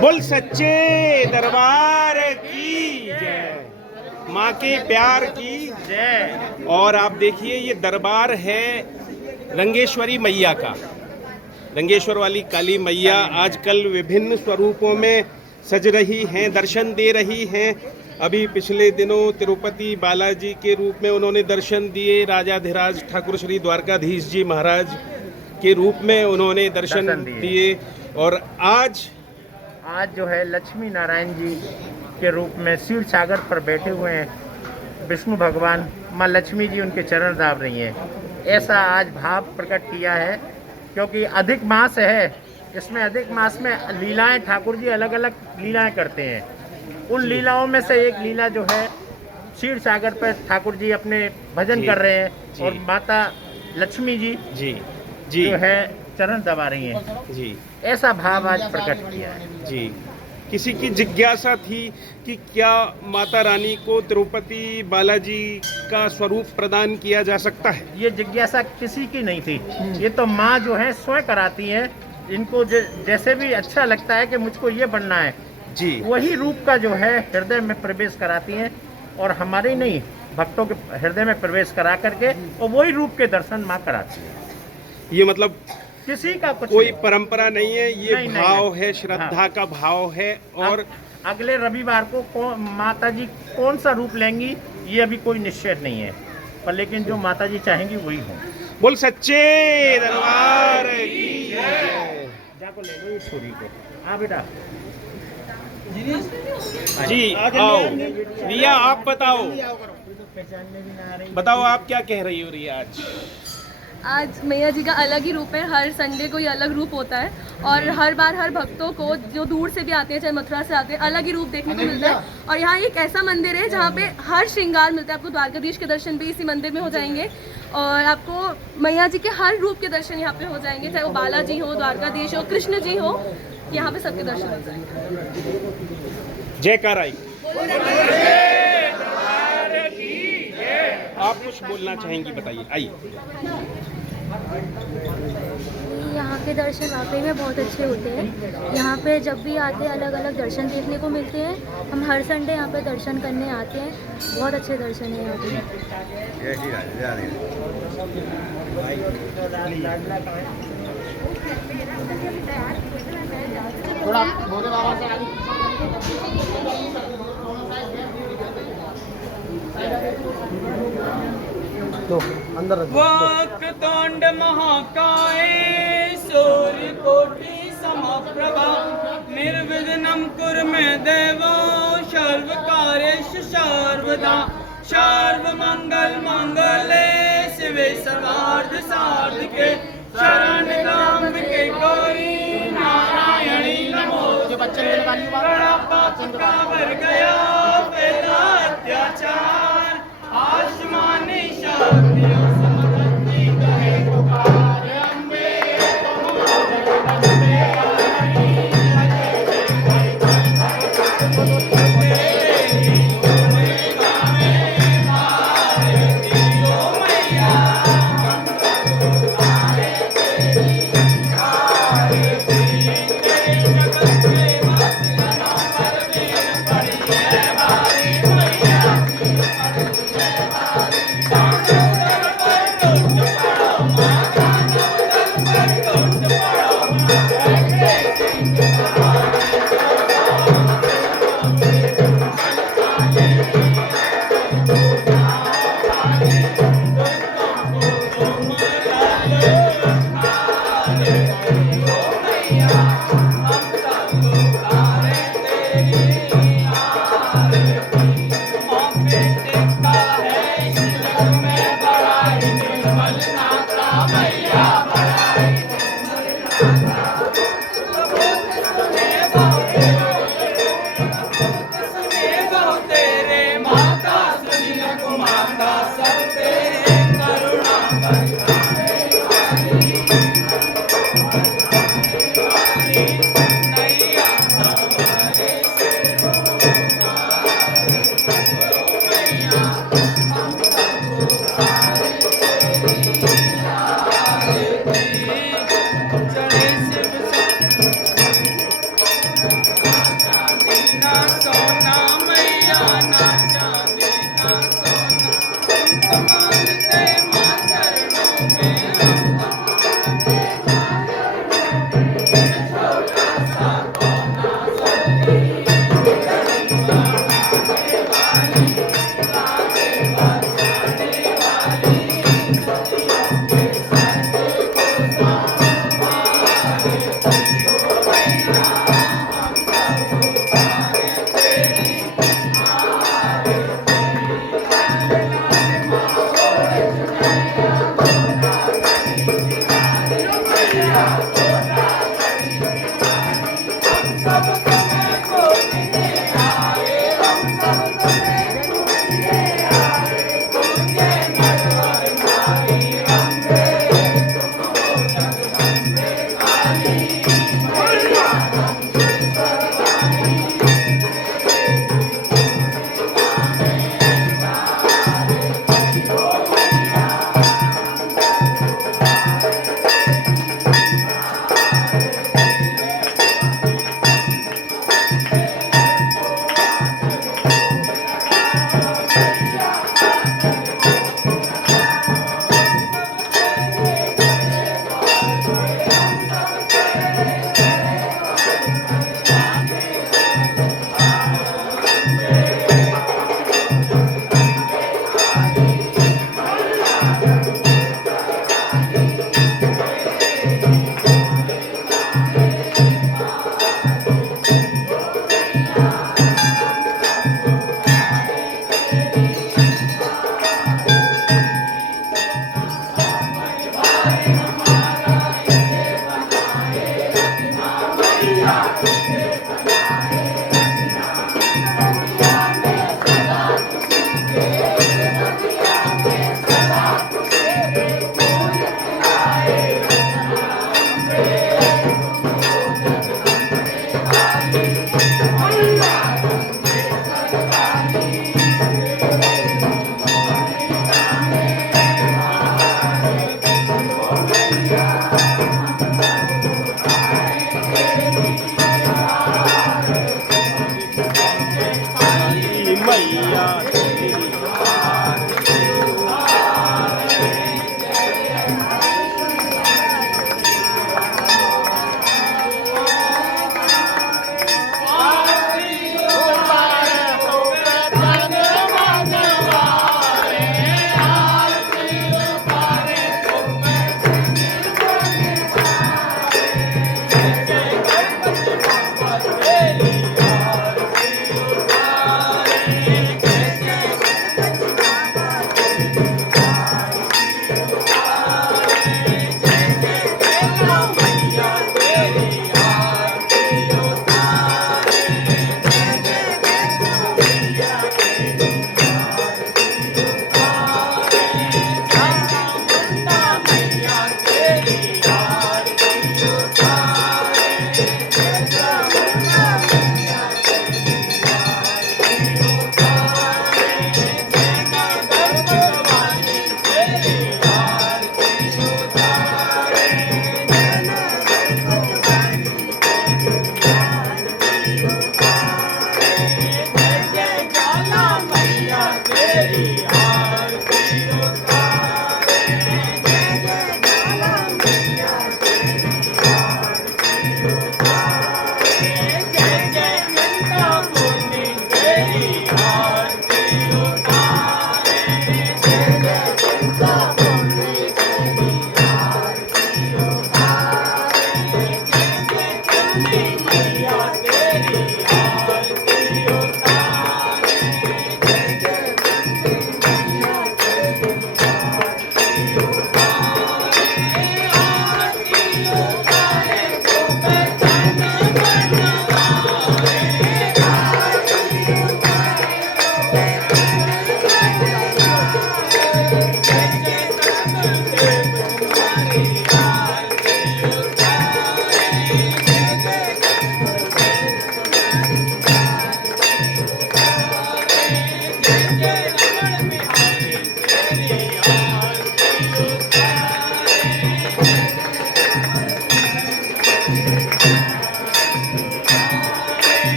बोल सच्चे दरबार की जय, माँ के प्यार की जय। और आप देखिए ये दरबार है रंगेश्वरी मैया का। रंगेश्वर वाली काली मैया आजकल विभिन्न स्वरूपों में सज रही हैं, दर्शन दे रही हैं। अभी पिछले दिनों तिरुपति बालाजी के रूप में उन्होंने दर्शन दिए, राजाधिराज ठाकुर श्री द्वारकाधीश जी महाराज के रूप में उन्होंने दर्शन दिए। और आज जो है लक्ष्मी नारायण जी के रूप में क्षीर सागर पर बैठे हुए हैं विष्णु भगवान, माँ लक्ष्मी जी उनके चरण दाब रही हैं। ऐसा आज भाव प्रकट किया है क्योंकि अधिक मास है, इसमें अधिक मास में लीलाएं ठाकुर जी अलग अलग लीलाएं करते हैं। उन लीलाओं में से एक लीला जो है क्षीर सागर पर ठाकुर जी अपने भजन कर रहे हैं और माता लक्ष्मी जी जो है चरण दबा रही हैं जी। ऐसा भाव आज प्रकट किया है जी। किसी की जिज्ञासा थी कि क्या माता रानी को तिरुपति बालाजी का स्वरूप प्रदान किया जा सकता है? ये जिज्ञासा किसी की नहीं थी, ये तो माँ जो है स्वयं कराती है। इनको जैसे भी अच्छा लगता है कि मुझको ये बनना है जी, वही रूप का जो है हृदय में प्रवेश कराती हैं और हमारे नहीं भक्तों के हृदय में प्रवेश करा करके और वही रूप के दर्शन माँ कराती है। ये मतलब किसी का कुछ कोई परंपरा नहीं है, ये नहीं, भाव नहीं, है, श्रद्धा का भाव है। और अगले रविवार को माता जी कौन सा रूप लेंगी ये अभी कोई निश्चय नहीं है, पर लेकिन जो माता जी चाहेंगी वही हो। बोल सच्चे दरबार की जय। जाको ले लो ये छोरी को। हाँ बेटा जी आओ। रिया आप बताओ, बताओ आप क्या कह रही हो रिया? आज मैया जी का अलग ही रूप है, हर संडे को ये अलग रूप होता है और हर बार हर भक्तों को जो दूर से भी आते हैं चाहे मथुरा से आते हैं अलग ही रूप देखने को मिलता है। और यहाँ एक ऐसा मंदिर है जहाँ पे हर श्रृंगार मिलता है। आपको द्वारकाधीश के दर्शन भी इसी मंदिर में हो जाएंगे और आपको मैया जी के हर रूप के दर्शन यहाँ पे हो जाएंगे, चाहे वो बालाजी हो, द्वारकाधीश हो, कृष्ण जी हो, यहाँ पे सबके दर्शन हो जाएंगे। जयकार आई। आप कुछ बोलना चाहेंगी, बताइए, आइए। यहाँ के दर्शन वाकई में बहुत अच्छे होते हैं। यहाँ पे जब भी आते हैं अलग अलग दर्शन देखने को मिलते हैं। हम हर संडे यहाँ पे दर्शन करने आते हैं, बहुत अच्छे दर्शन है यहाँ पे। तो अंदर वक्रतुंड महाकाय सूर्यकोटि समप्रभा निर्विघ्नं कुरु मे देवो सर्वकार्येषु सर्वदा। सर्वमंगल मंगले शिवे सर्वार्थ साधके शरण्ये गौरी नारायणी नमोस्तुते। बड़ा पाप का भर गया पहला अत्याचार, आसमानी शक्तियों समझती कहे पुकार अम्बे